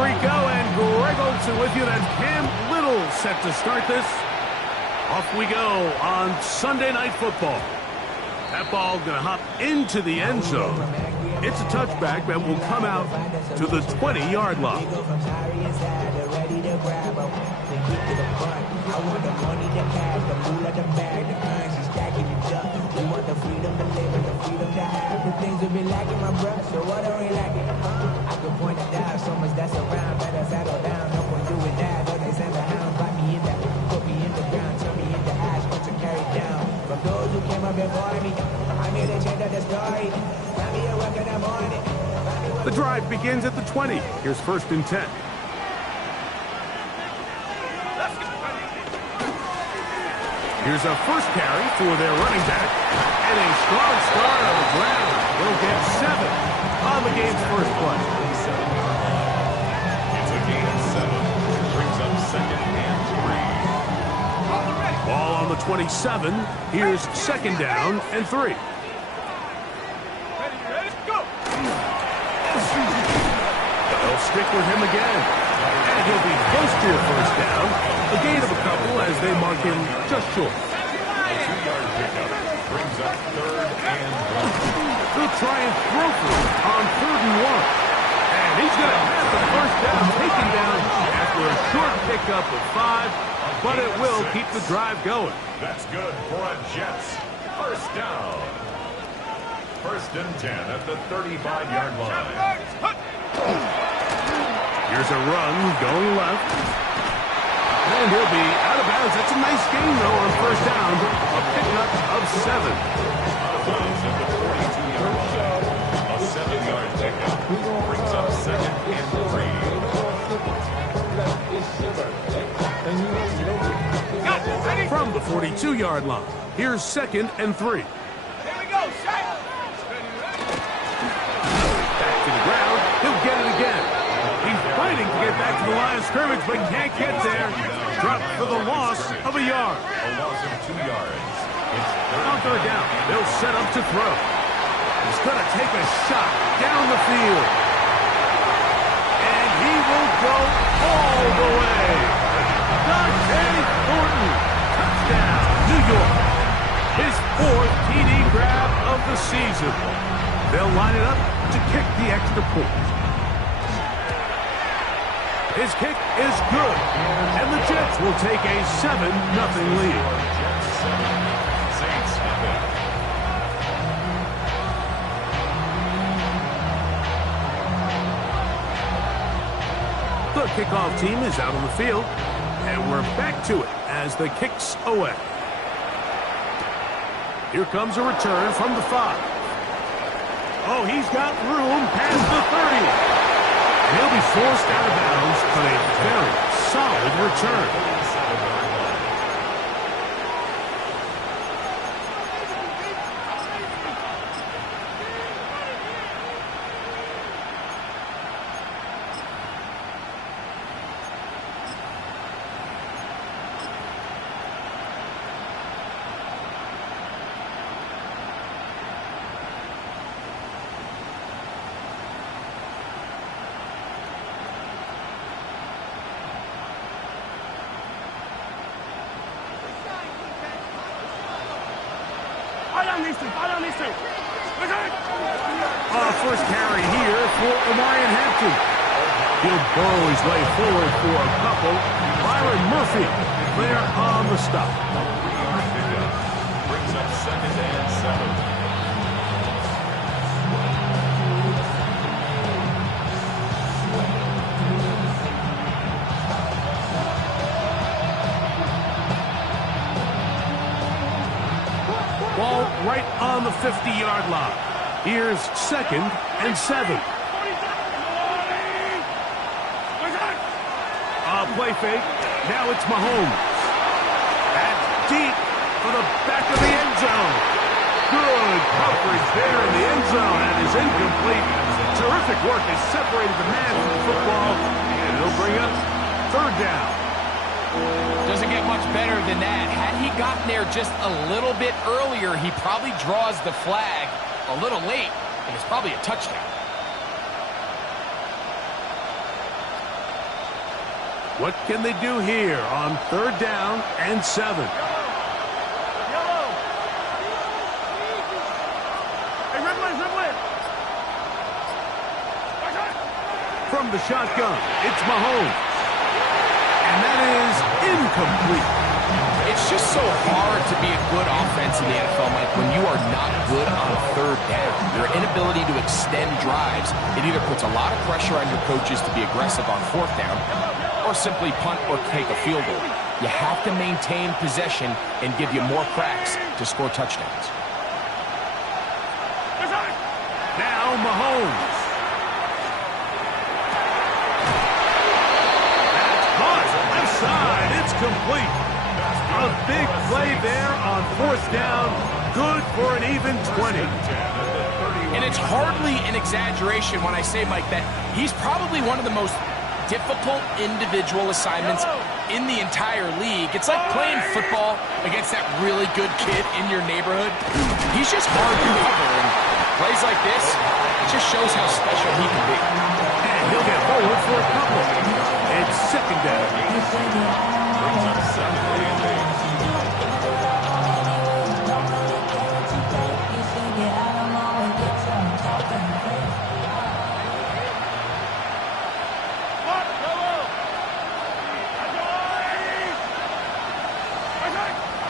Here we go, and Greg Olson with you. That's Cam Little set to start this. Off we go on Sunday Night Football. That ball going to hop into the end zone. It's a touchback that will come out to the 20-yard line. The drive begins at the 20. Here's 1st and 10. Here's a first carry for their running back. And a strong start on the ground. They'll get 7 on the game's first play. It's a gain of 7. Brings up 2nd and 3. Ball on the 27. Here's 2nd down and 3. They'll stick with him again. And he'll be close to a first down. A gain of a couple as they mark him just short. A 2-yard pickup brings up 3rd and 1. They'll try and throw for it on 3rd and 1. And he's going to have the first down taken down after a short pickup of 5. But it will keep the drive going. That's good for a Jets. First down. 1st and 10 at the 35-yard line. Here's a run going left. And he'll be out of bounds. That's a nice gain, though, on 1st down. A pickup of 7. Out of bounds at the 42-yard line. A 7-yard pickup brings up 2nd and 3. From the 42-yard line, here's 2nd and 3. Back to the ground. He'll get it again. He's fighting to get back to the line of scrimmage, but can't get there. Dropped for the loss of a yard. A loss of 2 yards. It's On 3rd down, they'll set up to throw. He's going to take a shot down the field. And he will go all the way. Dante Thornton. Touchdown, New York. His 4th TD grab of the season. They'll line it up to kick the extra point. His kick is good, and the Jets will take a 7-0 lead. Saints nothing. The kickoff team is out on the field, and we're back to it as the kick's away. Here comes a return from the 5. Oh, he's got room past the 30. He'll be forced out of bounds, but a very solid return. First carry here for Omarion Hampton. He'll burrow his way forward for a couple. Byron Murphy there on the stop. 3-yard pickup brings up 2nd and 7. Ball right on the 50-yard line. Here's 2nd and 7. Play fake. Now it's Mahomes. That's deep for the back of the end zone. Good coverage there in the end zone. That is incomplete. Terrific work. They separated the man from the football. And he'll bring up 3rd down. Doesn't get much better than that. Had he gotten there just a little bit earlier, he probably draws the flag a little late, and it's probably a touchdown. What can they do here on 3rd down and 7? From the shotgun, it's Mahomes. And that is incomplete. It's just so hard to be a good offense in the NFL, Mike, when you are not good on 3rd down. Your inability to extend drives, it either puts a lot of pressure on your coaches to be aggressive on 4th down or simply punt or take a field goal. You have to maintain possession and give you more cracks to score touchdowns. Now Mahomes. Side, it's complete. A big play there on 4th down. Good for an even 20. And it's hardly an exaggeration when I say, Mike, that he's probably one of the most difficult individual assignments in the entire league. It's like playing football against that really good kid in your neighborhood. He's just hard to cover, and plays like this, it just shows how special he can be. And he'll get forward for a couple. It's 2nd down. Brings up 7th and 8.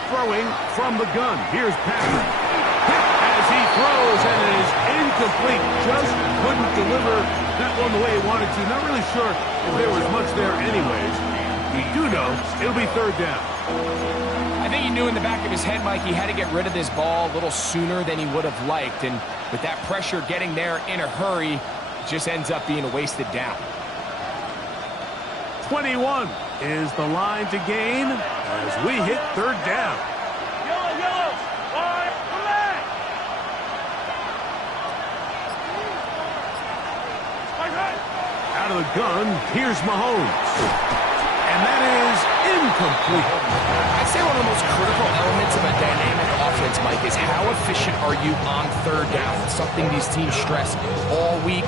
Throwing from the gun. Here's Patrick. Hit as he throws, and it is incomplete. Just couldn't deliver that one the way he wanted to. Not really sure if there was much there anyways. We do know it'll be 3rd down. I think he knew in the back of his head, Mike, he had to get rid of this ball a little sooner than he would have liked. And with that pressure getting there in a hurry, it just ends up being a wasted down. 21 is the line to gain as we hit 3rd down. Out of the gun, here's Mahomes. And that is incomplete. I'd say one of the most critical elements of a dynamic offense, Mike, is how efficient are you on 3rd down? It's something these teams stress all week.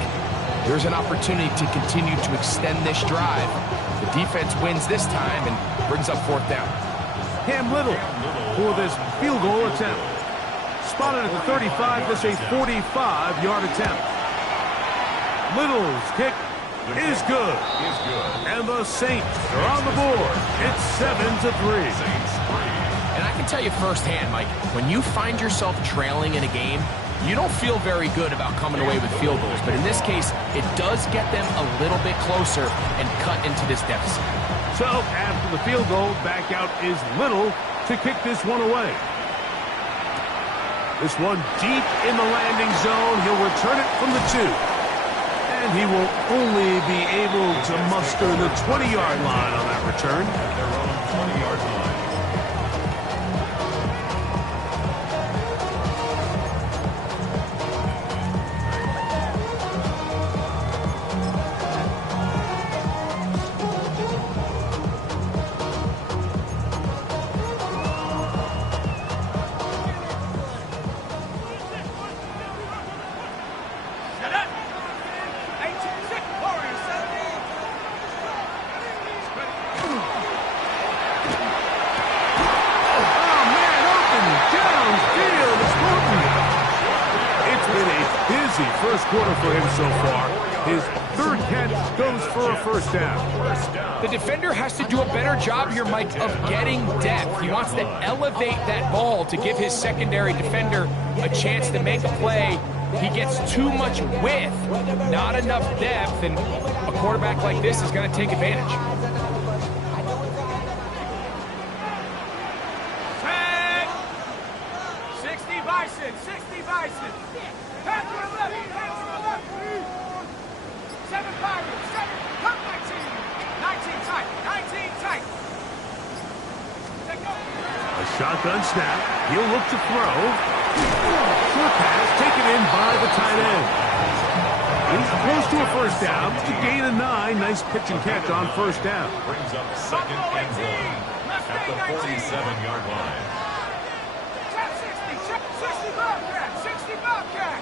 There's an opportunity to continue to extend this drive. The defense wins this time and brings up 4th down. Cam Little for this field goal attempt. Spotted at the 35, this a 45-yard attempt. Little's kick is good. And the Saints are on the board. It's 7-3. And I can tell you firsthand, Mike, when you find yourself trailing in a game, you don't feel very good about coming away with field goals. But in this case, it does get them a little bit closer and cut into this deficit. So after the field goal, back out is Little to kick this one away. This one deep in the landing zone. He'll return it from the 2. And he will only be able to muster the 20-yard line on that return. At their own 20-yard line. First quarter for him so far. His 3rd catch goes for a 1st down. The defender has to do a better job here, Mike, of getting depth. He wants to elevate that ball to give his secondary defender a chance to make a play. He gets too much width, not enough depth, and a quarterback like this is going to take advantage. Tag! 60 Bison, 60 Bison. Pass to the left, pass to the left. 7 Pirates, 7, come 19. 19 tight, 19 tight. Take go. A shotgun snap. He'll look to throw. Short pass taken in by the tight end. He's close to a 1st down. To gain a 9. Nice pitch and catch on 1st down. Brings up 2nd and 1 at the 47-yard line. Check 60 Bobcat, 60 Bobcat.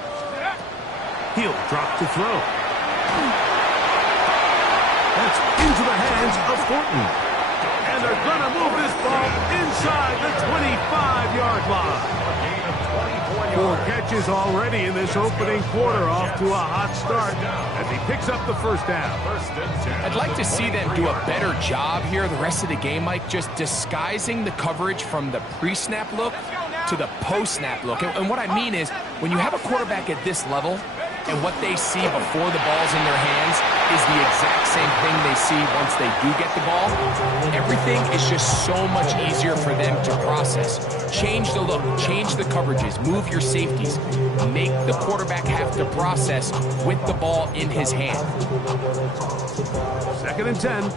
He'll drop to throw. That's into the hands of Thornton. And they're going to move this ball inside the 25-yard line. 4 catches already in this opening quarter, off to a hot start as he picks up the first down. I'd like to see them do a better job here the rest of the game, Mike, just disguising the coverage from the pre-snap look to the post-snap look. And what I mean is, when you have a quarterback at this level, and what they see before the ball's in their hands is the exact same thing they see once they do get the ball, everything is just so much easier for them to process. Change the look, change the coverages, move your safeties, make the quarterback have to process with the ball in his hand. 2nd and 10.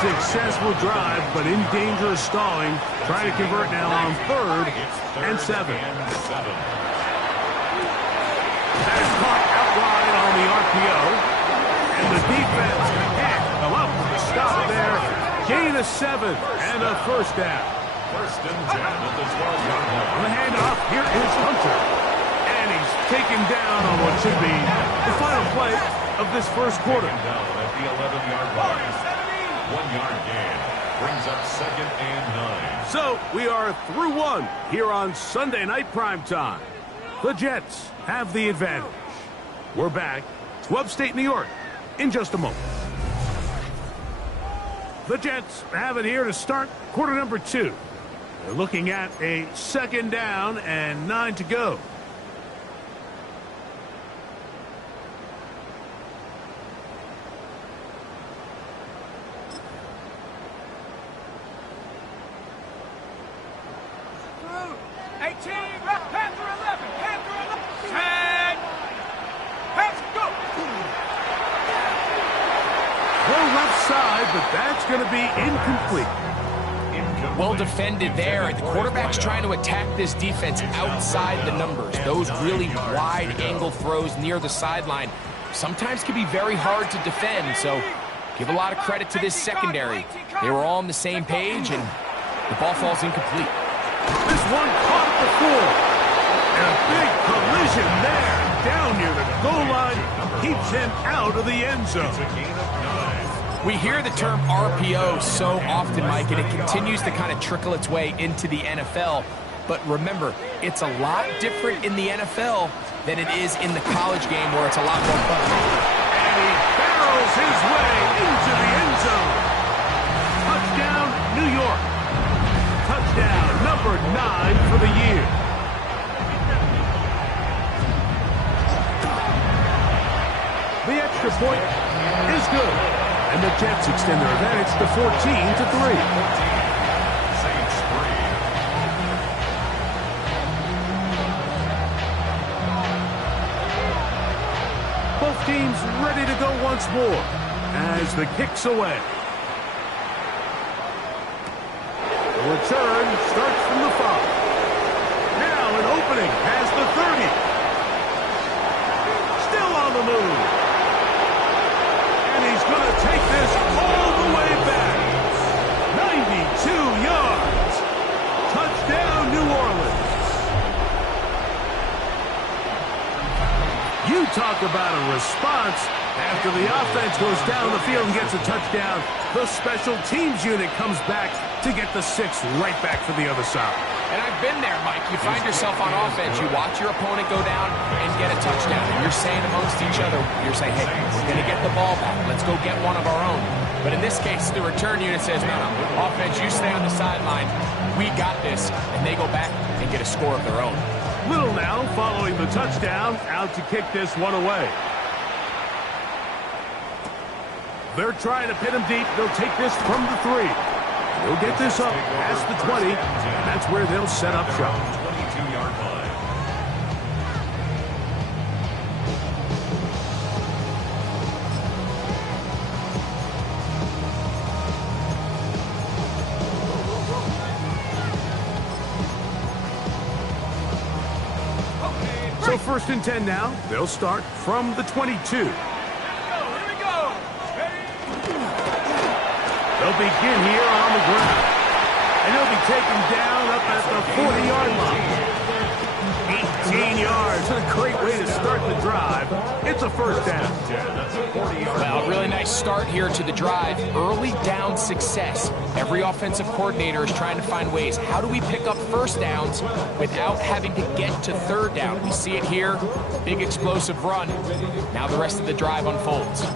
Successful drive, but in danger of stalling. Trying to convert now on 3rd and 7. That is caught out wide on the RPO. And the defense can't come up with a stop there. Gain of 7 and a first down. 1st and 10 at the 12-yard line. On the handoff, here is Hunter. And he's taken down on what should be the final play of this first quarter. Down at the 11-yard line. 1-yard gain brings up 2nd and 9. So we are through 1 here on Sunday Night Primetime. The Jets have the advantage. We're back to upstate New York in just a moment. The Jets have it here to start quarter number 2. They're looking at a 2nd down and 9 to go. But that's going to be incomplete. Well defended there. The quarterback's trying to attack this defense outside the numbers. Those really wide angle throws near the sideline sometimes can be very hard to defend. So give a lot of credit to this secondary. They were all on the same page, and the ball falls incomplete. This one caught the 4. And a big collision there. Down near the goal line. Keeps him out of the end zone. We hear the term RPO so often, Mike, and it continues to kind of trickle its way into the NFL. But remember, it's a lot different in the NFL than it is in the college game, where it's a lot more fun. And he barrels his way into the end zone. Touchdown, New York. Touchdown number 9 for the year. The extra point is good. And the Jets extend their advantage to 14-3. Saints 3. Both teams ready to go once more as the kick's away. The return starts from the 5. Now an opening past the 30. Still on the move. He's going to take this all the way back. 92 yards. Touchdown, New Orleans. You talk about a response. After the offense goes down the field and gets a touchdown, the special teams unit comes back to get the 6th right back for the other side. And I've been there, Mike. You find yourself on offense. You watch your opponent go down and get a touchdown. And you're saying amongst each other, you're saying, hey, we're going to get the ball back. Let's go get one of our own. But in this case, the return unit says, no, offense, you stay on the sideline. We got this. And they go back and get a score of their own. Little now following the touchdown, out to kick this one away. They're trying to pin him deep. They'll take this from the 3. They'll get this up past the 20, and that's where they'll set up shop. 22-yard line. So 1st and 10 now. They'll start from the 22. begin here on the ground. And he'll be taken down up at the 40-yard line. 18 yards. A great way to start the drive. It's a first down. Well, really nice start here to the drive. Early down success. Every offensive coordinator is trying to find ways. How do we pick up first downs without having to get to third down? We see it here. Big explosive run. Now the rest of the drive unfolds.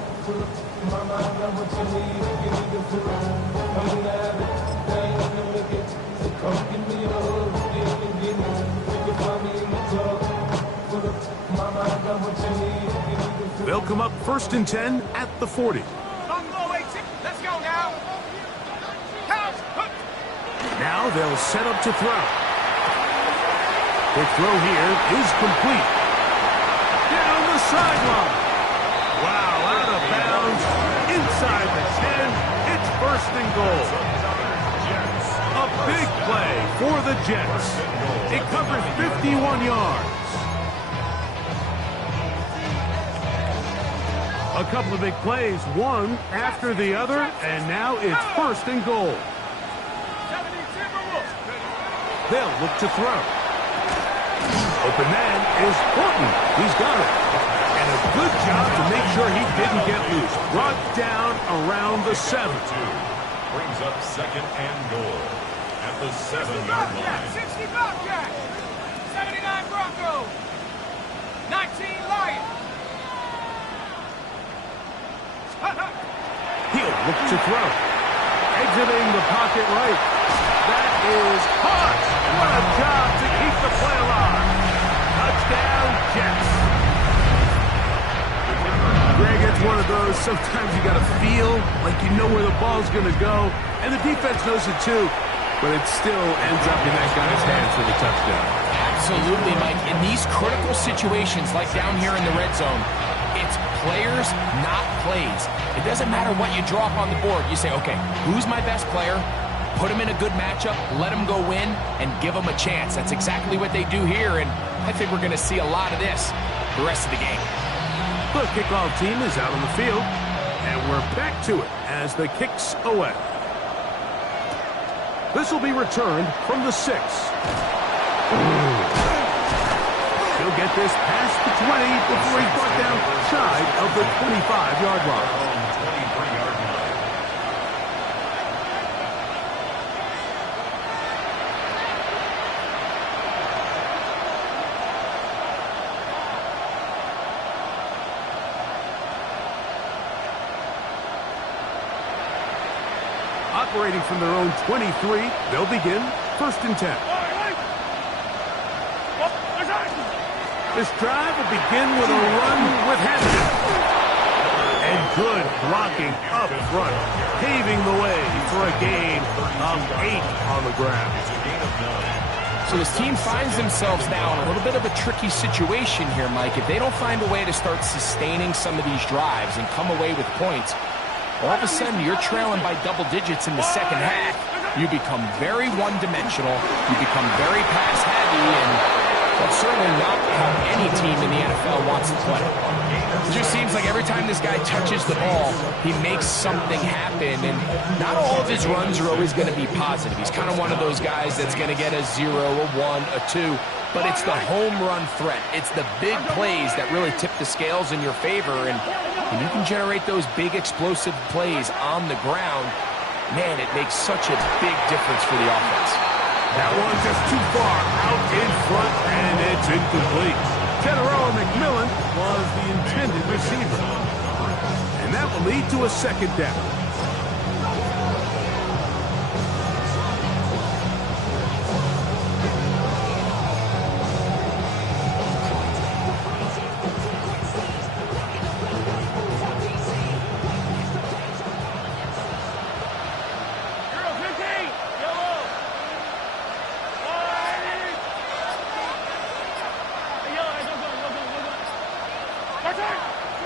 They'll come up 1st and 10 at the 40. Let's go now. Now they'll set up to throw. The throw here is complete. Down the sideline. Wow, out of bounds. Inside the 10. It's 1st and goal. A big play for the Jets. It covers 51 yards. A couple of big plays, one after the other, and now it's 1st and goal. They'll look to throw. Open man is Horton. He's got it. And a good job to make sure he didn't get loose. Brought down around the 7. Brings up 2nd and goal at the 7-yard line. 60 Bobcat. 79 Broncos. 19 Lions. He'll look to throw. Exiting the pocket right. That is caught. What a job to keep the play alive. Touchdown, Jets. Greg, it's one of those, sometimes you got to feel like you know where the ball's going to go, and the defense knows it too, but it still ends up in that guy's hands for the touchdown. Absolutely, Mike. In these critical situations, like down here in the red zone, it's players, not plays. It doesn't matter what you drop on the board. You say, okay, who's my best player? Put him in a good matchup, let him go win, and give him a chance. That's exactly what they do here, and I think we're going to see a lot of this the rest of the game. The kickoff team is out on the field, and we're back to it as the kick's away. This will be returned from the 6. He'll get this past the 20 before he's brought down shy of the 25-yard line. Operating from their own 23, they'll begin 1st and 10. This drive will begin with a run with Henderson. And good blocking up front, paving the way for a gain of 8 on the ground. So this team finds themselves now in a little bit of a tricky situation here, Mike. If they don't find a way to start sustaining some of these drives and come away with points, all of a sudden you're trailing by double digits in the second half. You become very one-dimensional. You become very pass-heavy, and that's certainly not how any team in the NFL wants to play. It just seems like every time this guy touches the ball, he makes something happen, and not all of his runs are always going to be positive. He's kind of one of those guys that's going to get a 0, a 1, a 2, but it's the home run threat. It's the big plays that really tip the scales in your favor, and when you can generate those big explosive plays on the ground, man, it makes such a big difference for the offense. That one just too far out in front, and it's incomplete. General McMillan was the intended receiver. And that will lead to a 2nd down.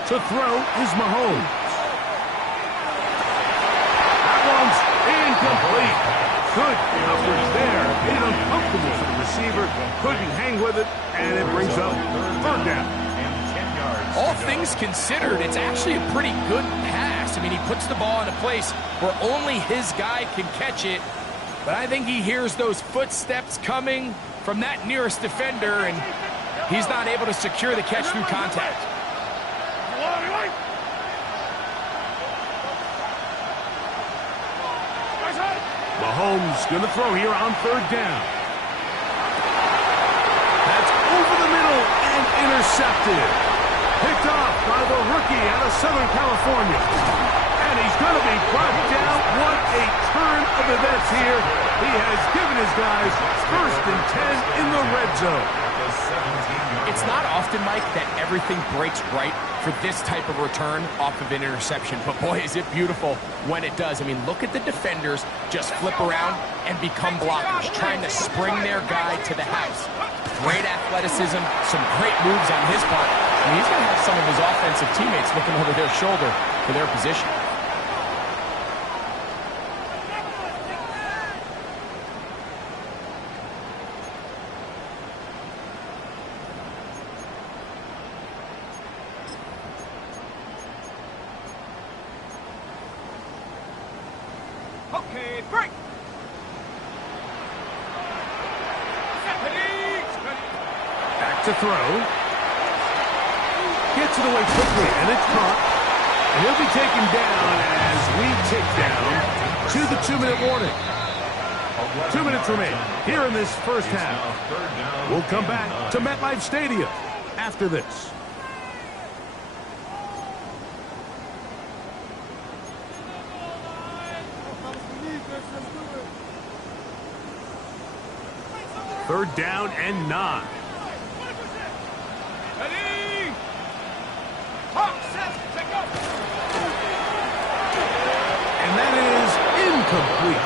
To throw is Mahomes. That one's incomplete. Good coverage there. Made it uncomfortable for the receiver. Couldn't hang with it, and it brings up 3rd down. All things considered, it's actually a pretty good pass. I mean, he puts the ball in a place where only his guy can catch it, but I think he hears those footsteps coming from that nearest defender, and he's not able to secure the catch through contact. Mahomes going to throw here on 3rd down. That's over the middle and intercepted. Picked off by the rookie out of Southern California. And he's going to be brought down. What a turn of events here. He has given his guys 1st and 10 in the red zone. It's not often, Mike, that everything breaks right for this type of return off of an interception. But boy, is it beautiful when it does. I mean, look at the defenders just flip around and become blockers, trying to spring their guy to the house. Great athleticism, some great moves on his part. I mean, he's going to have some of his offensive teammates looking over their shoulder for their position. Okay, break. Back to throw. Gets it away quickly, and it's caught. And he'll be taken down as we tick down to the 2-minute warning. 2 minutes remain here in this first half. We'll come back to MetLife Stadium after this. Third down and 9. Ready? Hawk, set, take off. And that is incomplete.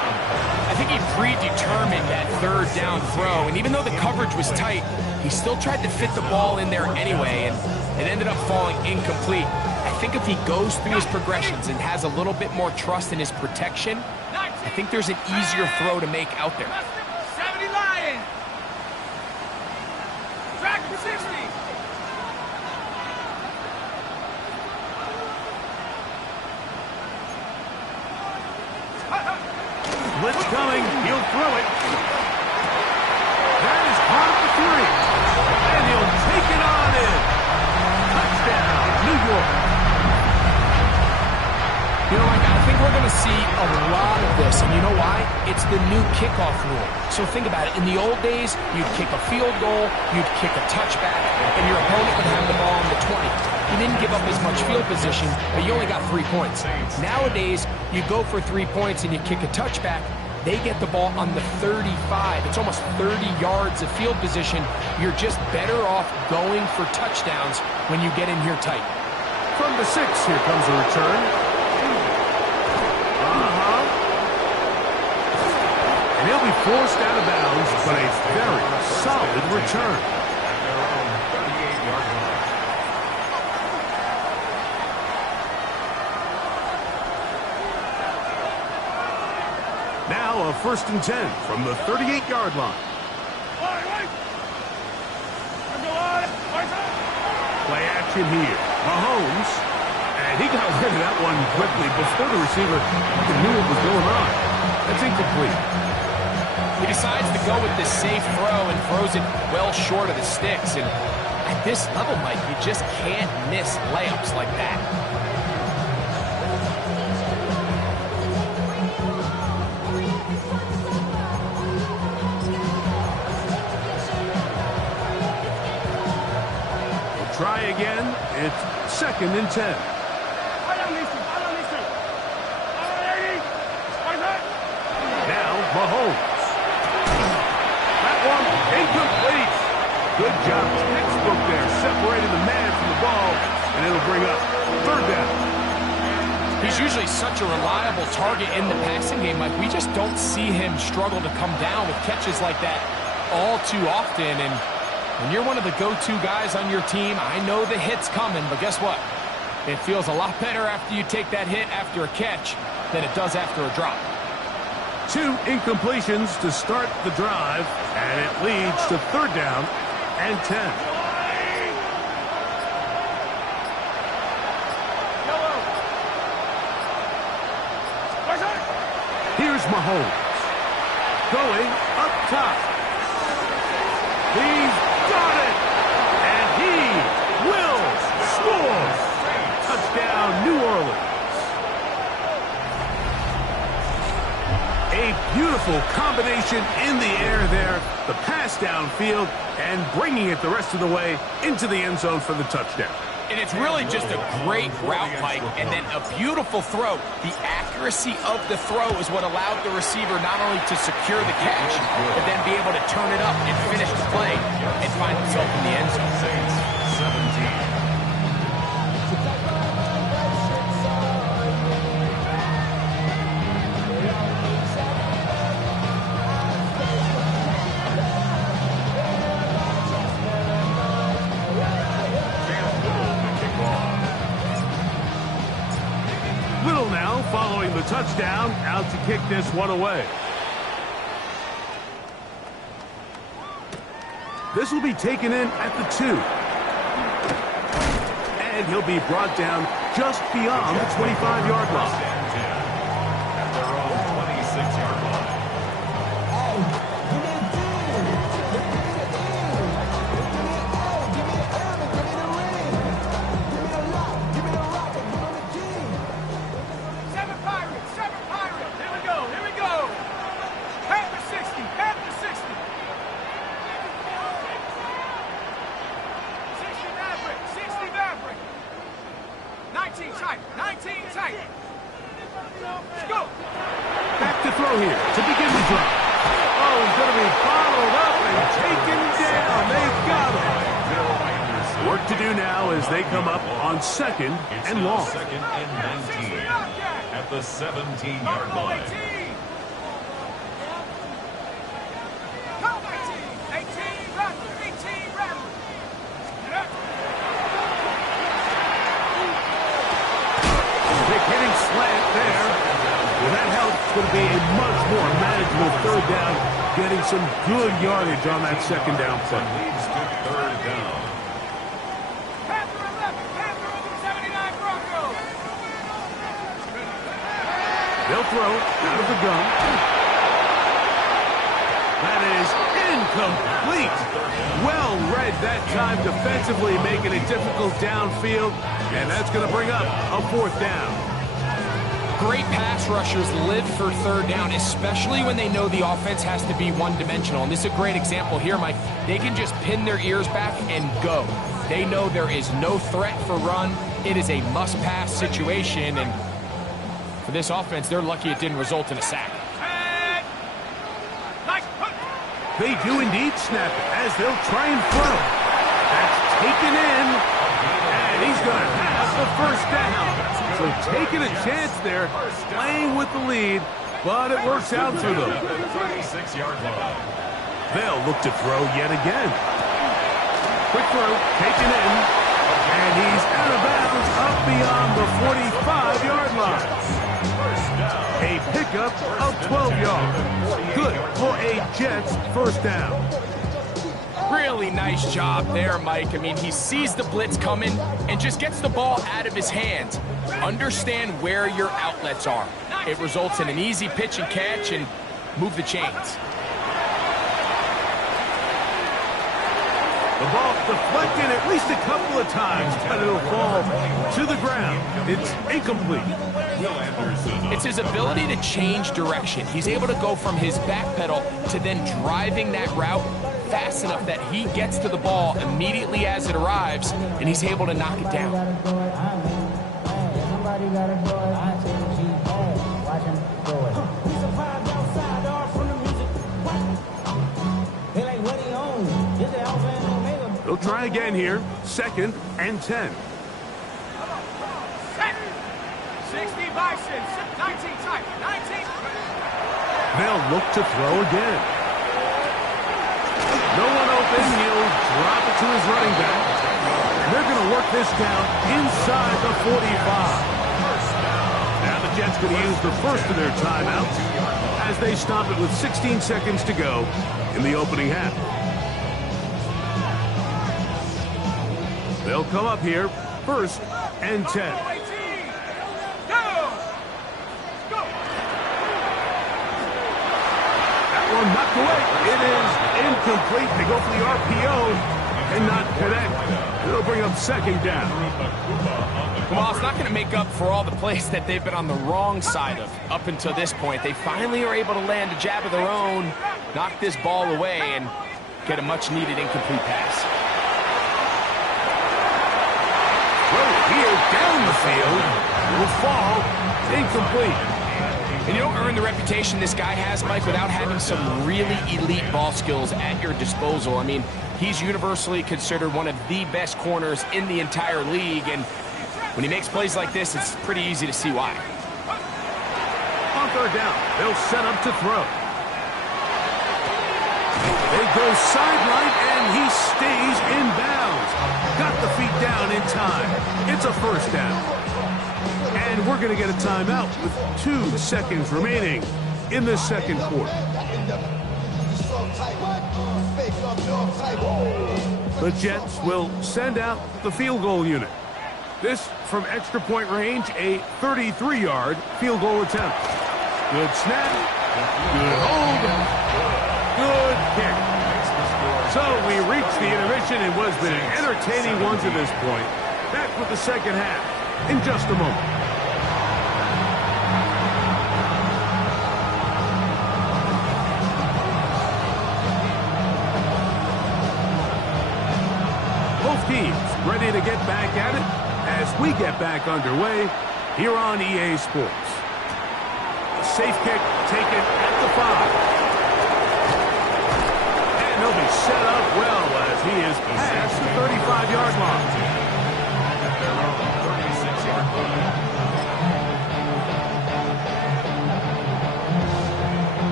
I think he predetermined that 3rd down throw, and even though the coverage was tight, he still tried to fit the ball in there anyway, and it ended up falling incomplete. I think if he goes through his progressions and has a little bit more trust in his protection, I think there's an easier throw to make out there. 70 Lions. Dragon 60. Blitz coming. He'll throw it. That is caught at the 3. And he'll take it on in. Touchdown, New York. You know, I think we're going to see a lot of this, and you know why? It's the new kickoff rule. So think about it. In the old days, you'd kick a field goal, you'd kick a touchback, and your opponent would have the ball on the 20. You didn't give up as much field position, but you only got 3 points. Nowadays, you go for 3 points and you kick a touchback, they get the ball on the 35. It's almost 30 yards of field position. You're just better off going for touchdowns when you get in here tight. From the 6, here comes a return. And he'll be forced out of bounds, but a very solid return. Now a 1st and 10 from the 38-yard line. Play action here. Mahomes. And he got rid of that one quickly before the receiver knew what was going on. That's incomplete. He decides to go with this safe throw and throws it well short of the sticks. And at this level, Mike, you just can't miss layups like that. We'll try again. It's 2nd and 10. Now Mahomes. Incomplete. Good job. Textbook there. Separating the man from the ball. And it'll bring up 3rd down. He's usually such a reliable target in the passing game. Like, we just don't see him struggle to come down with catches like that all too often. And when you're one of the go-to guys on your team, I know the hit's coming, but guess what? It feels a lot better after you take that hit after a catch than it does after a drop. 2 incompletions to start the drive, and it leads to 3rd down and 10. Mahomes. Going up top. He's got it! And he will score! Touchdown, New Orleans. A beautiful combination in the air there. The pass downfield and bringing it the rest of the way into the end zone for the touchdown. And it's really just a great route, Mike, and then a beautiful throw. The accuracy of the throw is what allowed the receiver not only to secure the catch, but then be able to turn it up and finish the play and find himself in the end zone. 17. Little now following the touchdown, out to kick this one away. This will be taken in at the 2. And he'll be brought down just beyond the 25-yard line. At their own 26-yard line. Back to throw here to begin the drive. Oh, he's going to be bottled up and taken down. They've got him. Work to do now as they come up on 2nd and long. 2nd and 19 at the 17-yard line. Hitting slant there. Well, that helps. It's going to be a much more manageable 3rd down, getting some good yardage on that 2nd down play. Leads to 3rd down. They'll throw out of the gun. That is incomplete. Well read that time defensively, making it difficult downfield, and that's going to bring up a 4th down. Great pass rushers live for 3rd down, especially when they know the offense has to be one-dimensional. And this is a great example here, Mike. They can just pin their ears back and go. They know there is no threat for run. It is a must-pass situation, and for this offense, they're lucky it didn't result in a sack. They do indeed snap it as they'll try and throw. That's taken in, and he's going to have the 1st down. So taking a chance there, playing with the lead, but it works out for them. 36-yard line. They'll look to throw yet again. Quick throw, taken in, and he's out of bounds up beyond the 45-yard line. A pickup of 12 yards. Good for a Jets 1st down. Really nice job there, Mike. I mean, he sees the blitz coming and just gets the ball out of his hands. Understand where your outlets are. It results in an easy pitch and catch and move the chains. The ball deflected at least a couple of times, but it'll fall to the ground. It's incomplete. It's his ability to change direction. He's able to go from his back pedal to then driving that route fast enough that he gets to the ball immediately as it arrives, and he's able to knock it down. They'll try again here. 2nd and 10. 60 Bison, 19 tight, 19. They'll look to throw again. No one open. He'll drop it to his running back. And they're going to work this down inside the 45. Now the Jets going to use the first of their timeouts as they stop it with 16 seconds to go in the opening half. They'll come up here, 1st and 10. football knocked away. It is incomplete. They go for the RPO and not connect. It'll bring up second down. Well, it's not going to make up for all the plays that they've been on the wrong side of up until this point. They finally are able to land a jab of their own, knock this ball away, and get a much-needed incomplete pass. Well, here down the field will fall incomplete. And you don't earn the reputation this guy has, Mike, without having some really elite ball skills at your disposal. I mean, he's universally considered one of the best corners in the entire league, and when he makes plays like this, it's pretty easy to see why. On third down, they'll set up to throw. They go sideline, and he stays in bounds. Got the feet down in time. It's a first down. And we're going to get a timeout with 2 seconds remaining in the second quarter. The Jets will send out the field goal unit. This from extra point range, a 33-yard field goal attempt. Good snap, good hold, good kick. So we reached the intermission. It was been an entertaining one to this point. Back with the second half in just a moment. Both teams ready to get back at it as we get back underway here on EA Sports. A safe kick taken at the 5. And he'll be set up well as he is past the 35-yard line.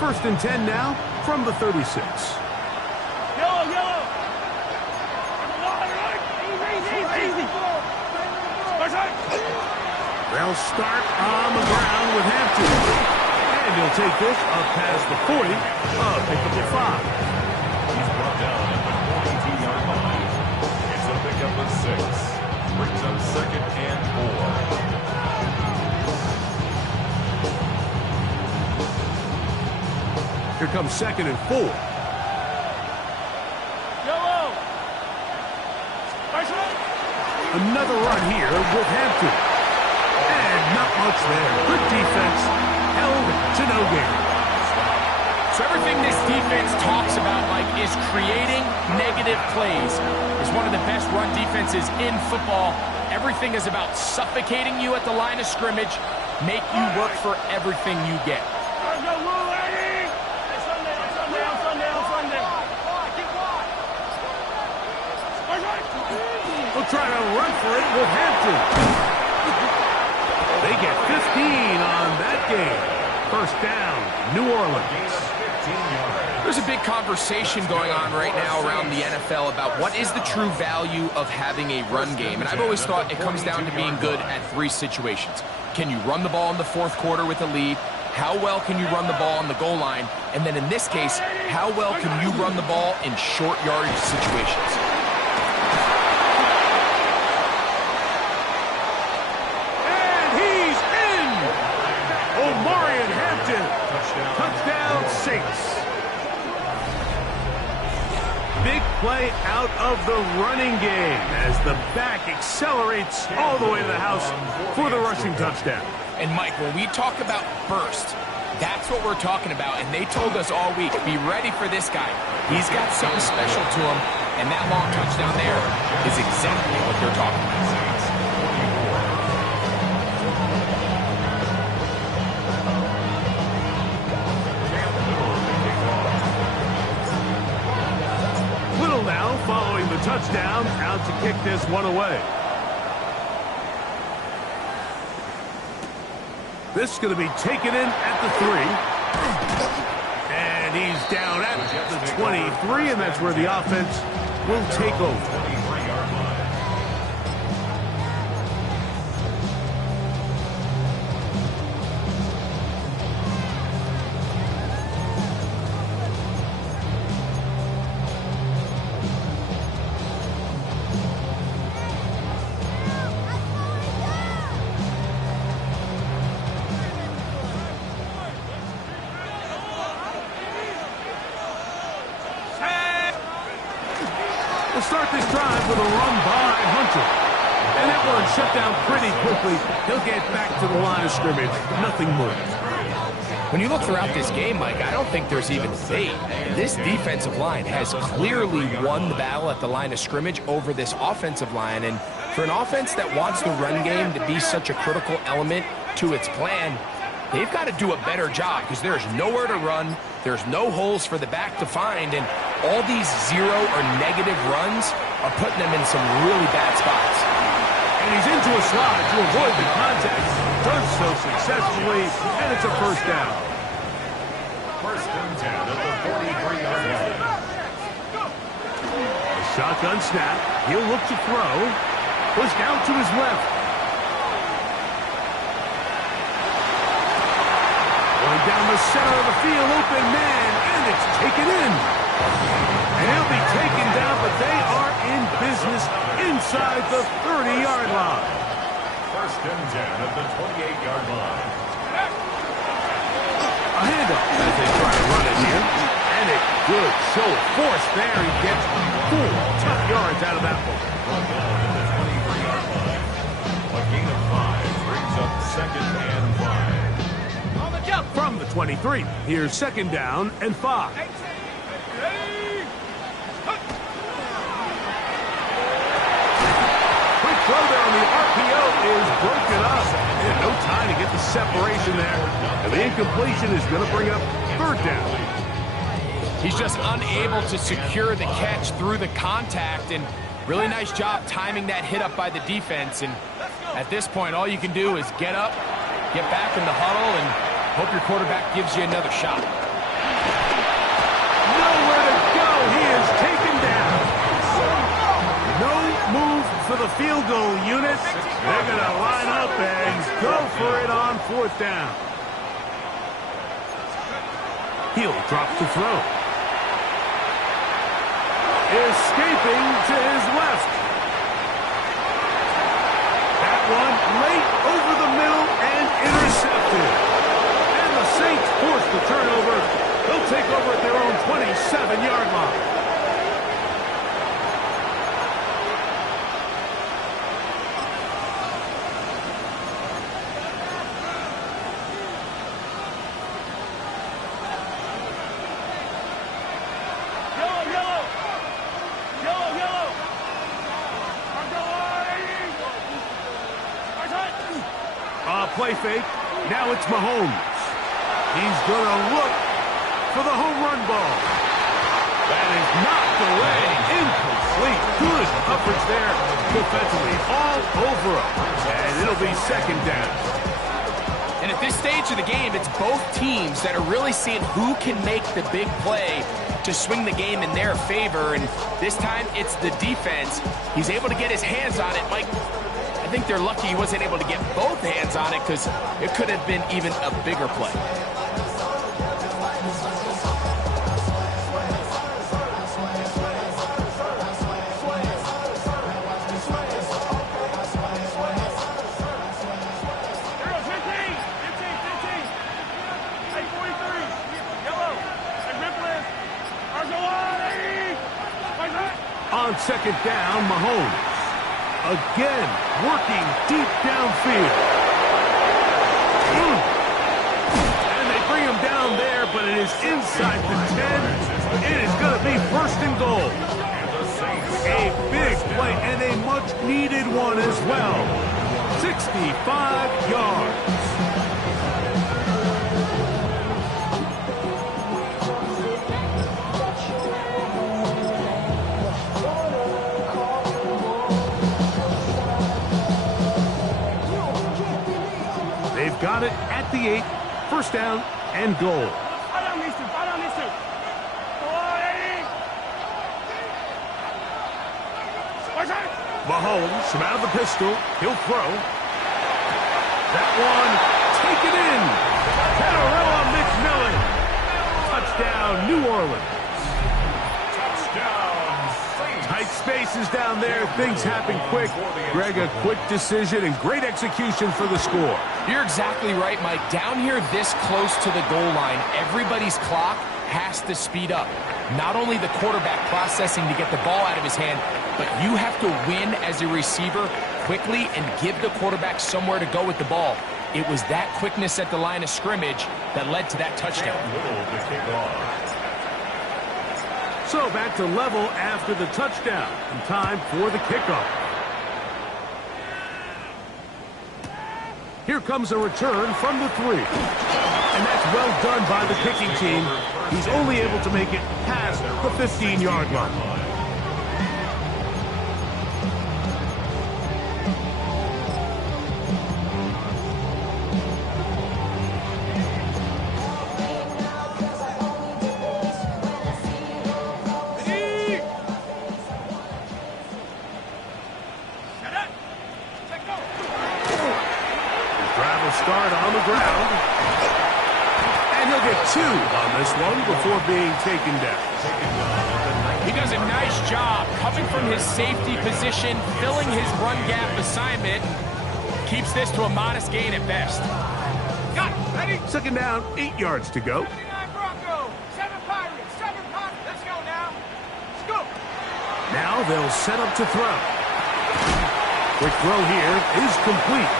First and 10 now from the 36. They'll start on the ground with Hampton. And he'll take this up past the 40. Pick up the 5. He's brought down at the 42-yard line. It's a pickup of 6. Brings up second and 4. Here comes second and 4. Another run here with Hampton. And not much there. Good defense. Held to no gain. So everything this defense talks about, Mike, is creating negative plays. It's one of the best run defenses in football. Everything is about suffocating you at the line of scrimmage, make you work for everything you get. We'll try to run for it with Hampton. They get 15 on that game. First down, New Orleans. There's a big conversation going on right now around the NFL about what is the true value of having a run game. And I've always thought it comes down to being good at 3 situations. Can you run the ball in the 4th quarter with a lead? How well can you run the ball on the goal line? And then in this case, how well can you run the ball in short yardage situations? Touchdown, Saints. Big play out of the running game as the back accelerates all the way to the house for the rushing touchdown. And Mike, when we talk about burst, that's what we're talking about. And they told us all week, be ready for this guy. He's got something special to him. And that long touchdown there is exactly what they're talking about. Following the touchdown, out to kick this one away. This is going to be taken in at the 3. And he's down at the 23, and that's where the offense will take over. They'll start this drive with a run by Hunter. And that one shut down pretty quickly. He'll get back to the line of scrimmage. Nothing more. When you look throughout this game, Mike, I don't think there's even debate. This defensive line has clearly won the battle at the line of scrimmage over this offensive line. And for an offense that wants the run game to be such a critical element to its plan, they've got to do a better job because there's nowhere to run. There's no holes for the back to find. And all these zero or negative runs are putting them in some really bad spots. And he's into a slide to avoid the contact. Does so successfully, and it's a first down. First and 10 at the 43-yard line. A shotgun snap. He'll look to throw. Pushed out to his left. Going down the center of the field, open man, and it's taken in. And he'll be taken down, but they are in business inside the 30-yard line. First and 10 at the 28-yard line. A handoff as they try to run it here. And a good show of force there. He gets 4 tough yards out of that one. A gain of 5 brings up second and 5. On the jump. From the 23, here's second down and 5. Quick throw there on the RPO is broken up. And no time to get the separation there. And the incompletion is going to bring up third down. He's just unable to secure the catch through the contact, and really nice job timing that hit up by the defense. And at this point, all you can do is get up, get back in the huddle, and hope your quarterback gives you another shot. Nowhere to go. He is taken down. No move for the field goal unit. They're going to line up and go for it on fourth down. He'll drop to throw. Escaping to his left. That one late over the middle and intercepted. And the Saints force the turnover. They'll take over at their own 27-yard line. Play fake. Now it's Mahomes. He's going to look for the home run ball. That is knocked away. Incomplete. Good coverage there defensively. All over him. And it'll be second down. And at this stage of the game, it's both teams that are really seeing who can make the big play to swing the game in their favor. And this time, it's the defense. He's able to get his hands on it. Mike, I think they're lucky he wasn't able to get both hands on it because it could have been even a bigger play. On second down, Mahomes. Again, working deep downfield. And they bring him down there, but it is inside the 10. It is going to be first and goal. A big play and a much-needed one as well. 65 yards. Got it at the 8. First down and goal. Mahomes from out of the pistol. He'll throw. That one taken in. Catarella McMillan. Touchdown, New Orleans. Touchdown, Saints. Tight spaces down there. Things happen quick. Greg, a quick decision and great execution for the score. You're exactly right, Mike. Down here this close to the goal line, everybody's clock has to speed up. Not only the quarterback processing to get the ball out of his hand, but you have to win as a receiver quickly and give the quarterback somewhere to go with the ball. It was that quickness at the line of scrimmage that led to that touchdown. So back to level after the touchdown. And time for the kickoff. Here comes a return from the 3. And that's well done by the kicking team. He's only able to make it past the 15-yard line. Start on the ground. And he'll get 2 on this one before being taken down. He does a nice job coming from his safety position, filling his run gap assignment. Keeps this to a modest gain at best. Got it. Ready? Second down, 8 yards to go. 79 Broncos, 7 Pirates, 7 Pirates. Let's go now. Let's go. Now they'll set up to throw. Quick throw here is complete.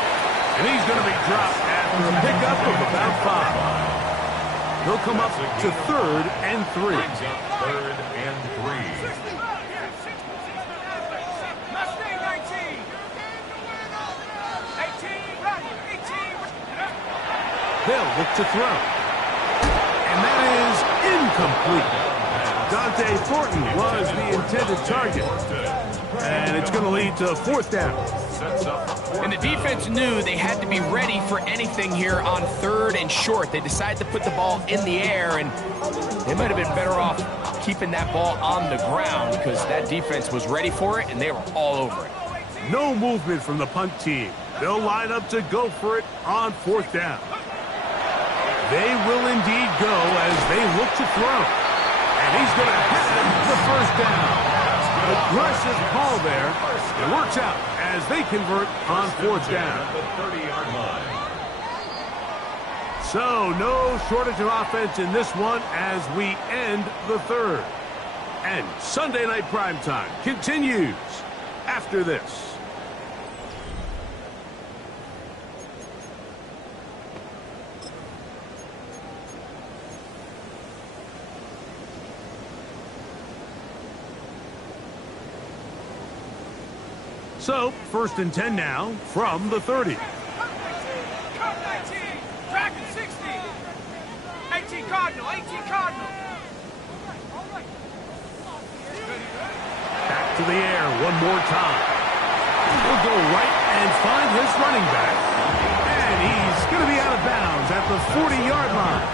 And he's going to be dropped after a pickup of about 5. He'll come up to 3rd and 3. 3rd and 3. Mustang 19. 18, run. 18. They'll look to throw. And that is incomplete. Dante Thornton was the intended target. And it's going to lead to 4th down. And the defense knew they had to be ready for anything here on 3rd and short. They decided to put the ball in the air, and they might have been better off keeping that ball on the ground because that defense was ready for it, and they were all over it. No movement from the punt team. They'll line up to go for it on 4th down. They will indeed go as they look to throw. And he's going to have the 1st down. Aggressive call there. It works out as they convert on 4th down. At the 30-yard line. So no shortage of offense in this one as we end the 3rd. And Sunday Night Primetime continues after this. So, 1st and 10 now from the 30. 19, track at 60. 18 Cardinal, 18 Cardinal. Back to the air one more time. He'll go right and find his running back. And he's going to be out of bounds at the 40-yard line.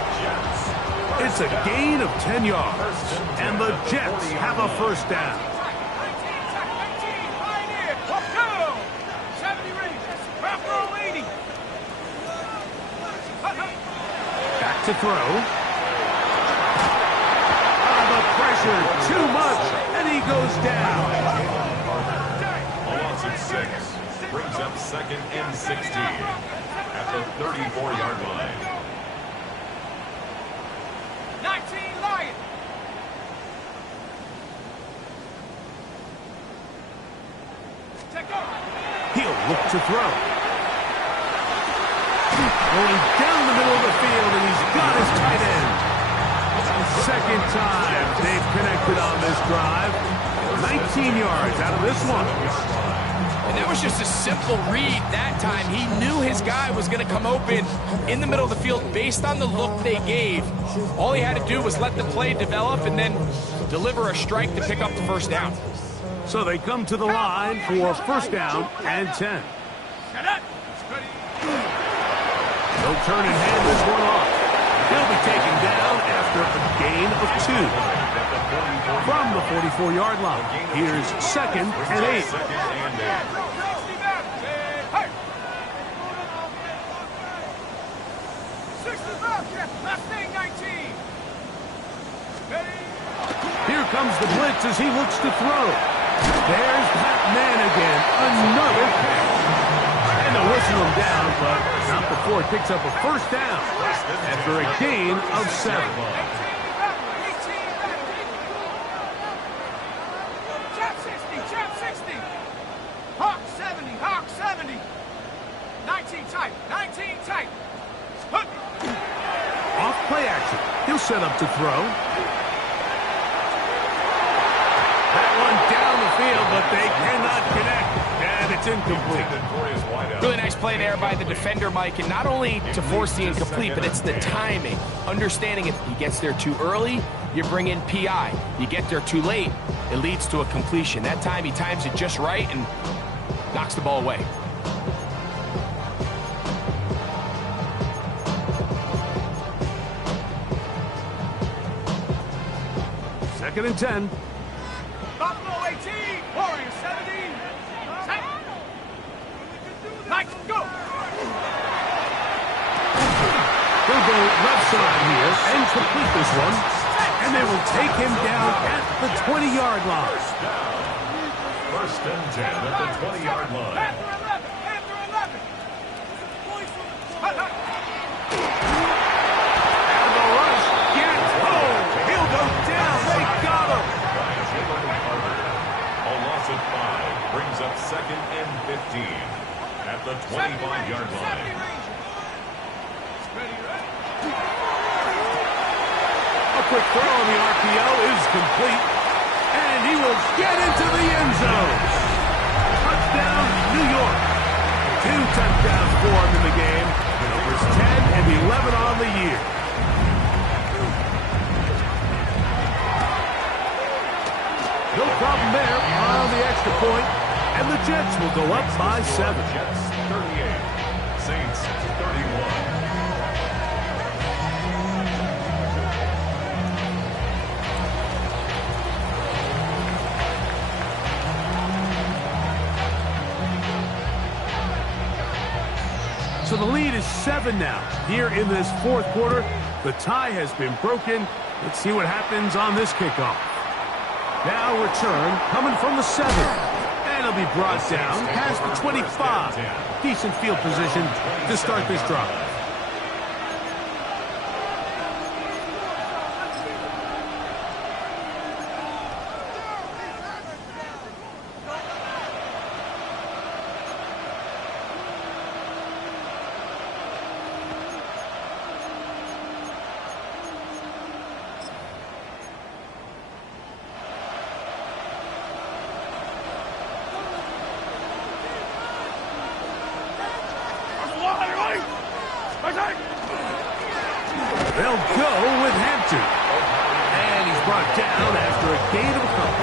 It's a gain of 10 yards. And the Jets have a 1st down. To throw. The pressure, too much, and he goes down. A loss of 6. Brings up 2nd and 16 at the 34-yard line. 19 Lion. He'll look to throw. Going down the middle of the field, and he's got his tight end. 2nd time they've connected on this drive. 19 yards out of this one. And that was just a simple read that time. He knew his guy was going to come open in the middle of the field based on the look they gave. All he had to do was let the play develop and then deliver a strike to pick up the 1st down. So they come to the line for 1st down and 10. They'll turn and hand this one off. He'll be taken down after a gain of 2. From the 44-yard line, here's 2nd and 8. Here comes the blitz as he looks to throw. There's that man again. Another catch. And they'll whistle him down, but not before he picks up a first down after a gain of 7. Jab 60, jab 60. Hawk 70, Hawk 70. 19 tight, 19 tight. Off play action. He'll set up to throw. That one down the field, but they cannot connect. And it's incomplete. Really nice play there by the defender, Mike. And not only to force the incomplete, but it's the timing. Understanding if he gets there too early, you bring in PI. You get there too late, it leads to a completion. That time he times it just right and knocks the ball away. Second and 10. Buffalo 18, Warriors 17. Set. Mike, go. They'll go left side here and complete this one. And they will take him down at the 20-yard line. First and 10 at the 20-yard line. After 11. And the rush gets home. He'll go down. They got him. A loss of 5 brings up second and 15 at the 25-yard line. A quick throw on the RPO is complete. And he will get into the end zone. Touchdown, New York. 2 touchdowns for him in the game. Numbers 10 and 11 on the year. No problem there on the extra point. And the Jets will go up by 7. Jets 38, Saints 31. So the lead is 7 now. Here in this fourth quarter, the tie has been broken. Let's see what happens on this kickoff. Now return coming from the 7. And it'll be brought down past the 25. Decent field position to start this drive. They'll go with Hampton. And he's brought down after a gain of a couple.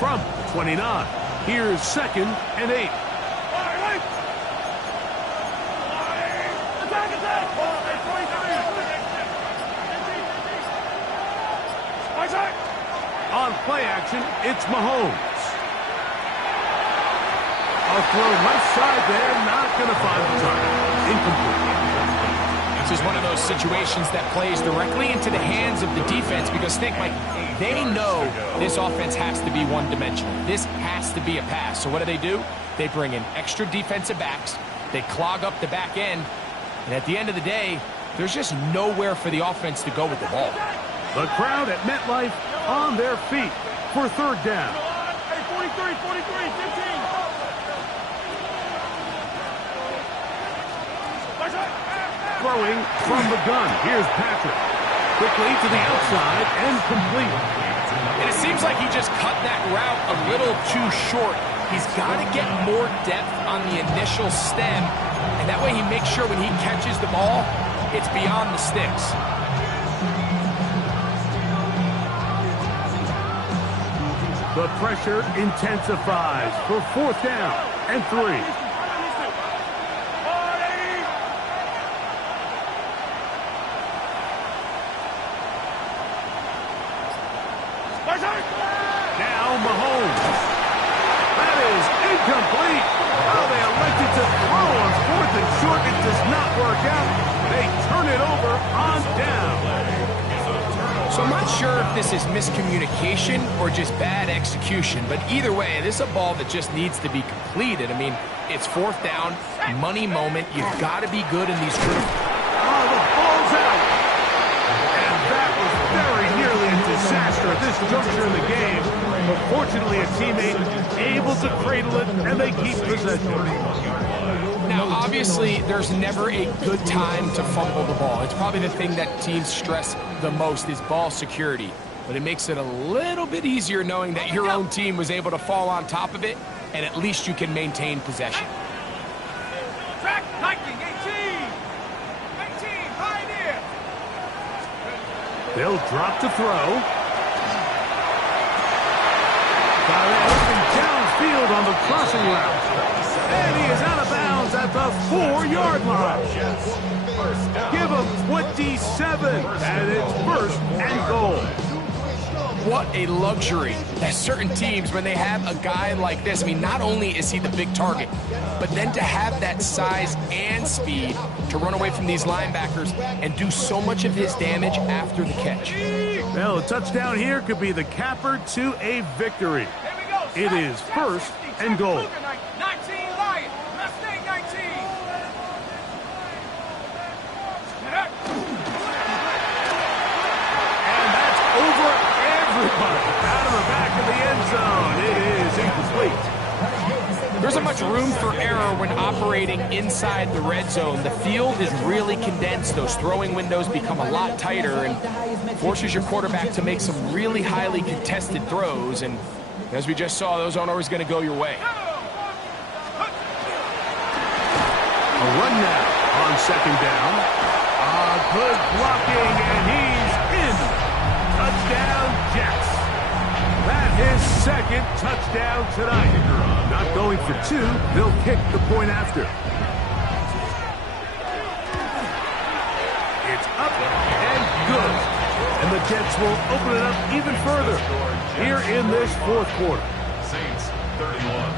From 29, here's second and 8. On play action, it's Mahomes. A throw left side there, not going to find the target. Incomplete. This is one of those situations that plays directly into the hands of the defense because think, Mike, they know this offense has to be one-dimensional. This has to be a pass. So what do? They bring in extra defensive backs. They clog up the back end. And at the end of the day, there's just nowhere for the offense to go with the ball. The crowd at MetLife on their feet for third down. Hey, 43, 15. Throwing from the gun. Here's Patrick. Quickly to the outside and complete. And it seems like he just cut that route a little too short. He's got to get more depth on the initial stem, and that way he makes sure when he catches the ball, it's beyond the sticks. The pressure intensifies for fourth down and 3. Incomplete. Oh, they elected to throw on 4th and short. It does not work out. They turn it over on down. So I'm not sure if this is miscommunication or just bad execution, but either way, this is a ball that just needs to be completed. I mean, it's 4th down, money moment. You've got to be good in these critical. Oh, the ball's out. And that was very nearly a disaster at this juncture in the game. But fortunately, a teammate able to cradle it, and they keep possession. Now, obviously, there's never a good time to fumble the ball. It's probably the thing that teams stress the most is ball security. But it makes it a little bit easier knowing that your own team was able to fall on top of it, and at least you can maintain possession. Track, hiking, 18. 18, Pioneer. They'll drop to throw. Flyy open downfield on the crossing route. And he is out of bounds at the 4-yard line. Give him 27, and it's 1st and goal. What a luxury that certain teams, when they have a guy like this, I mean, not only is he the big target, but then to have that size and speed to run away from these linebackers and do so much of his damage after the catch. Well, a touchdown here could be the capper to a victory. It is 1st and goal. 19, Lion. Mustang 19. And that's over everybody. Out of the back of the end zone. It is incomplete. There's not much room for error when operating inside the red zone. The field is really condensed. Those throwing windows become a lot tighter and forces your quarterback to make some really highly contested throws. And as we just saw, those aren't always going to go your way. A run now on 2nd down. Good blocking, and he's in. Touchdown, Jets. That's his 2nd touchdown tonight. Not going for 2. They'll kick the point after. It's up and good. And the Jets will open it up even further here in this 4th quarter. Saints 31.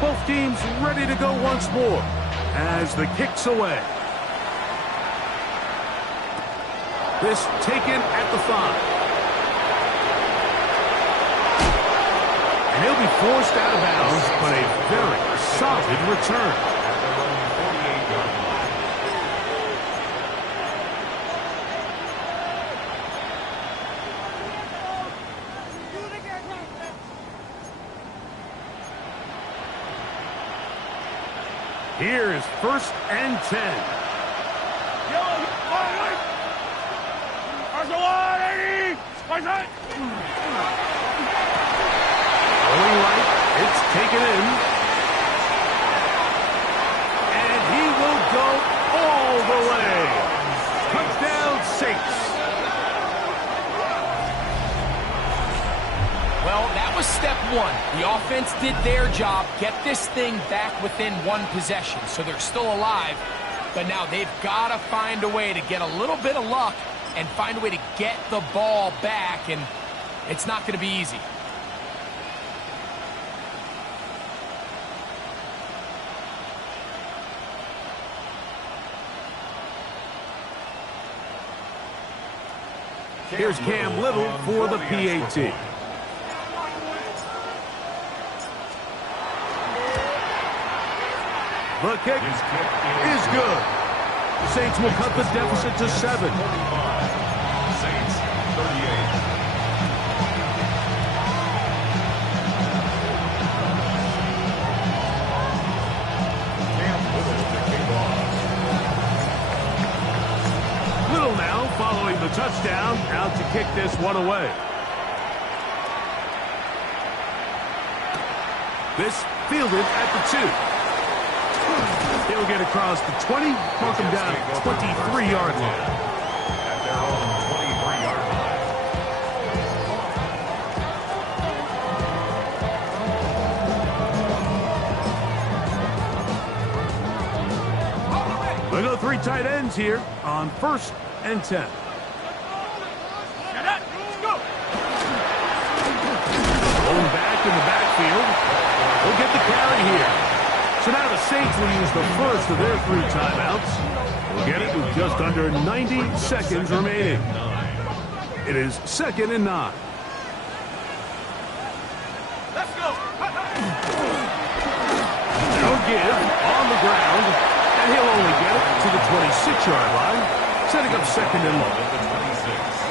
Both teams ready to go once more as the kick's away. This taken at the 5. And he'll be forced out of bounds, but a very solid return. Here is 1st and 10. Going right, it's taken in. And he will go all the way. Touchdown, Saints. Well, that was step 1. The offense did their job, get this thing back within 1 possession, so they're still alive. But now they've got to find a way to get a little bit of luck and find a way to get the ball back, and it's not going to be easy. Here's Cam Little for the PAT. The kick is good. The Saints will cut the deficit to 7. Saints 38. Cam Little to kick off. Little now following the touchdown, out to kick this one away. This fielded at the 2. He'll get across the 20, mark him down at 23-yard line. At their own 23-yard line. We'll go 3 tight ends here on 1st and 10. back in the backfield. We'll get the carry here. So now the Saints will use the first of their 3 timeouts. We'll get it with just under 90 seconds remaining. It is 2nd and 9. Let's go. No give on the ground, and he'll only get it to the 26-yard line, setting up 2nd and long.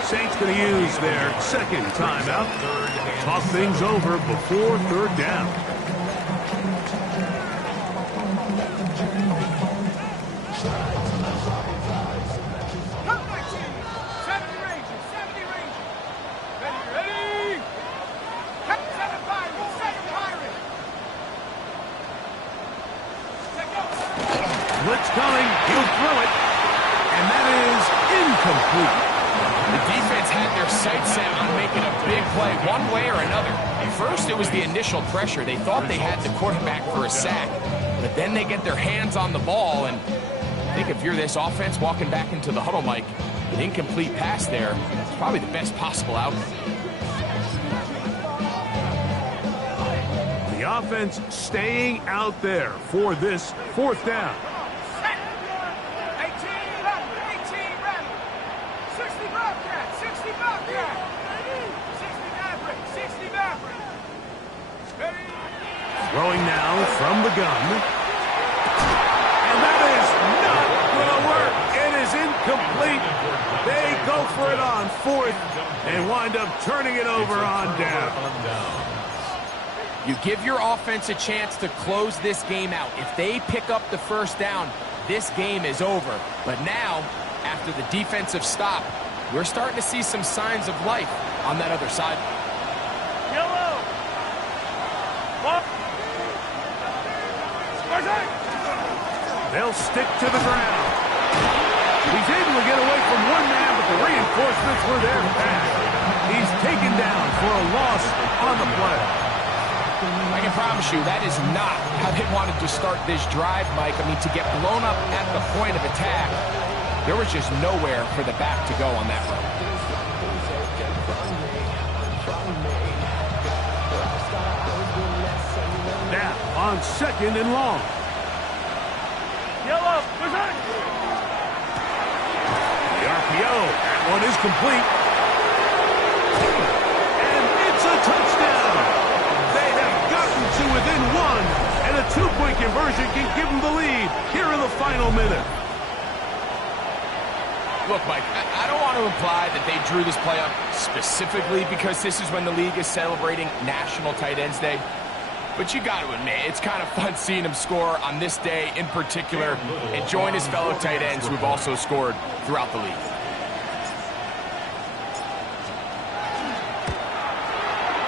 Saints going to use their 2nd timeout. Talk things over before 3rd down. Blitz coming, he'll throw it, and that is incomplete. The defense had their sights set on making a big play one way or another. First, it was the initial pressure. They thought they had the quarterback for a sack, but then they get their hands on the ball, and I think if you're this offense walking back into the huddle, Mike, an incomplete pass there is probably the best possible outcome. The offense staying out there for this 4th down. 60 Throwing now from the gun. And that is not going to work. It is incomplete. They go for it on 4th and wind up turning it over on down. You give your offense a chance to close this game out. If they pick up the 1st down, this game is over. But now, after the defensive stop, we're starting to see some signs of life on that other side. Yellow. They'll stick to the ground. He's able to get away from one man, but the reinforcements were there fast. He's taken down for a loss on the play. I can promise you that is not how they wanted to start this drive, Mike. I mean, to get blown up at the point of attack, there was just nowhere for the back to go on that run. Now on 2nd and long. Yellow. Present. The RPO. That one is complete. And it's a touchdown. They have gotten to within 1, and a 2-point conversion can give them the lead here in the final minute. Look, Mike, I don't want to imply that they drew this play up specifically because this is when the league is celebrating National Tight Ends Day. But you got to admit, it's kind of fun seeing him score on this day in particular and join his fellow tight ends who have also scored throughout the league.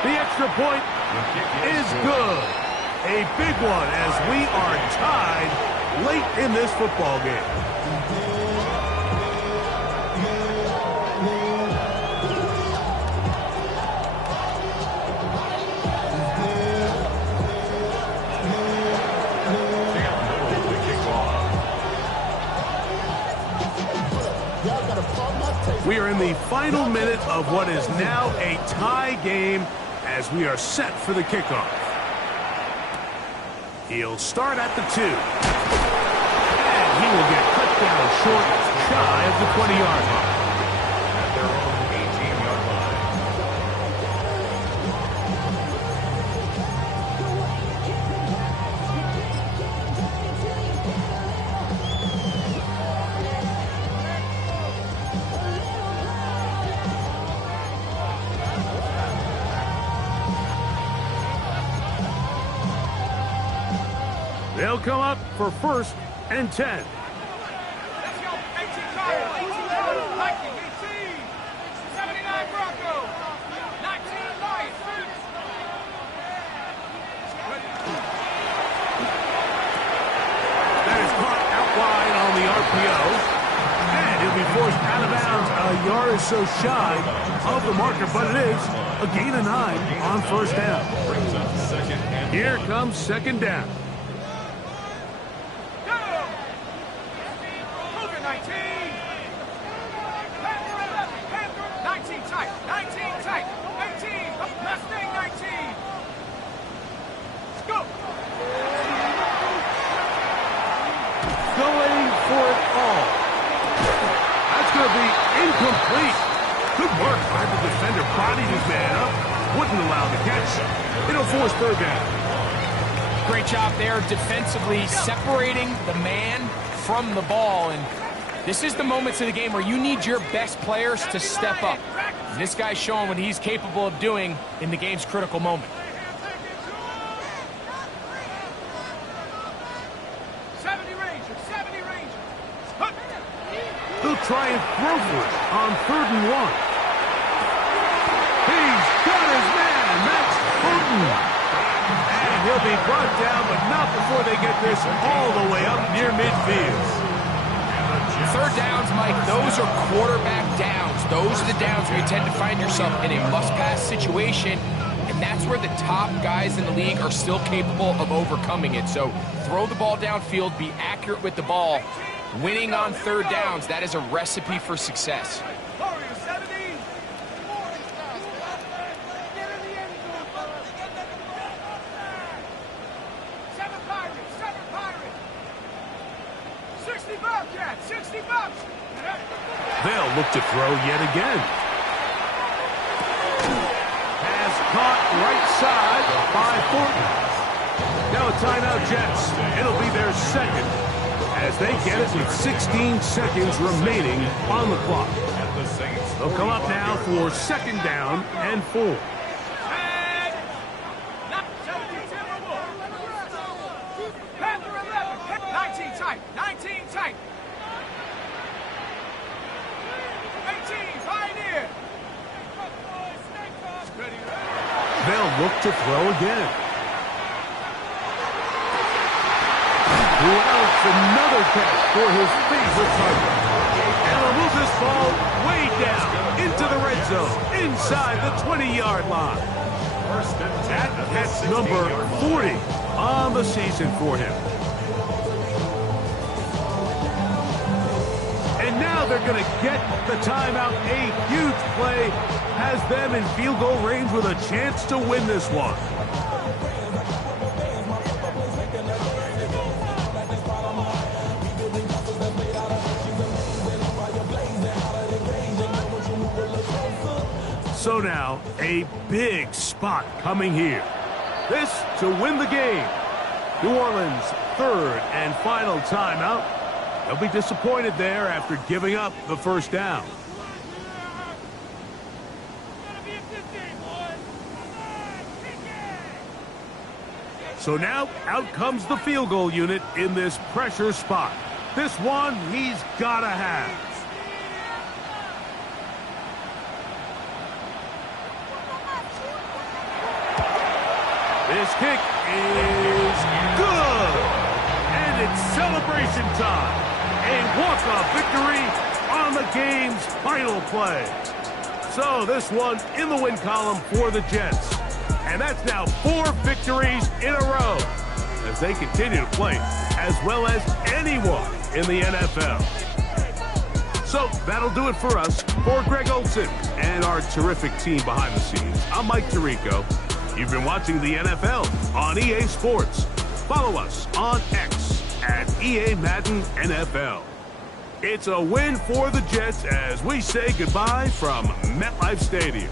The extra point is good. A big one as we are tied late in this football game. We are in the final minute of what is now a tie game as we are set for the kickoff. He'll start at the 2. And he will get cut down short, shy of the 20-yard line. At their own 18-yard line. They'll come up for 1st and 10. Let's go. 18 Charlie. 19, 18. 79 Bronco. 19 Lions. That is caught out wide on the RPO. And he'll be forced out of bounds a yard or so shy of the marker, but it is a gain of 9 on 1st down. Brings up 2nd and Here 1. comes 2nd down. 19 tight, 18, Mustang 19. Incomplete. Good work by the defender. Bodied his man up. Wouldn't allow the catch. It'll force third down. Great job there defensively, separating the man from the ball. And this is the moments of the game where you need your best players to step up. And this guy's showing what he's capable of doing in the game's critical moment. 70 Rangers, 70 Rangers. He'll try and throw for it on 3rd and 1. He's got his man. That's Putin. And he'll be brought down, but not before they get this all the way up near midfield. Third downs, Mike, those are quarterback downs. Those are the downs where you tend to find yourself in a must-pass situation, and that's where the top guys in the league are still capable of overcoming it. So throw the ball downfield, be accurate with the ball. Winning on third downs, that is a recipe for success. Warriors, 70. 7 Pirates, 7 Pirates. 60 Bobcats, 60 Bobs. They'll look to throw yet again. Pass caught right side by Thornton. Now a timeout, Jets. It'll be their second as they get it with 16 seconds remaining on the clock. They'll come up now for 2nd down and 4. And 19 tight, 19 tight. 18, Pioneer. They'll look to throw again. Louds another catch for his favorite target. And he'll move this ball way down into the red zone, inside the 20-yard line. That's number 40 on the season for him. And now they're going to get the timeout. A huge play has them in field goal range with a chance to win this one. So now, a big spot coming here. This to win the game. New Orleans' 3rd and final timeout. They'll be disappointed there after giving up the first down. So now, out comes the field goal unit in this pressure spot. This one he's got to have. This kick is good. And it's celebration time. A walk-off victory on the game's final play. So this one in the win column for the Jets. And that's now 4 victories in a row as they continue to play as well as anyone in the NFL. So that'll do it for us. For Greg Olson and our terrific team behind the scenes, I'm Mike Tirico. You've been watching the NFL on EA Sports. Follow us on X at EA Madden NFL. It's a win for the Jets as we say goodbye from MetLife Stadium.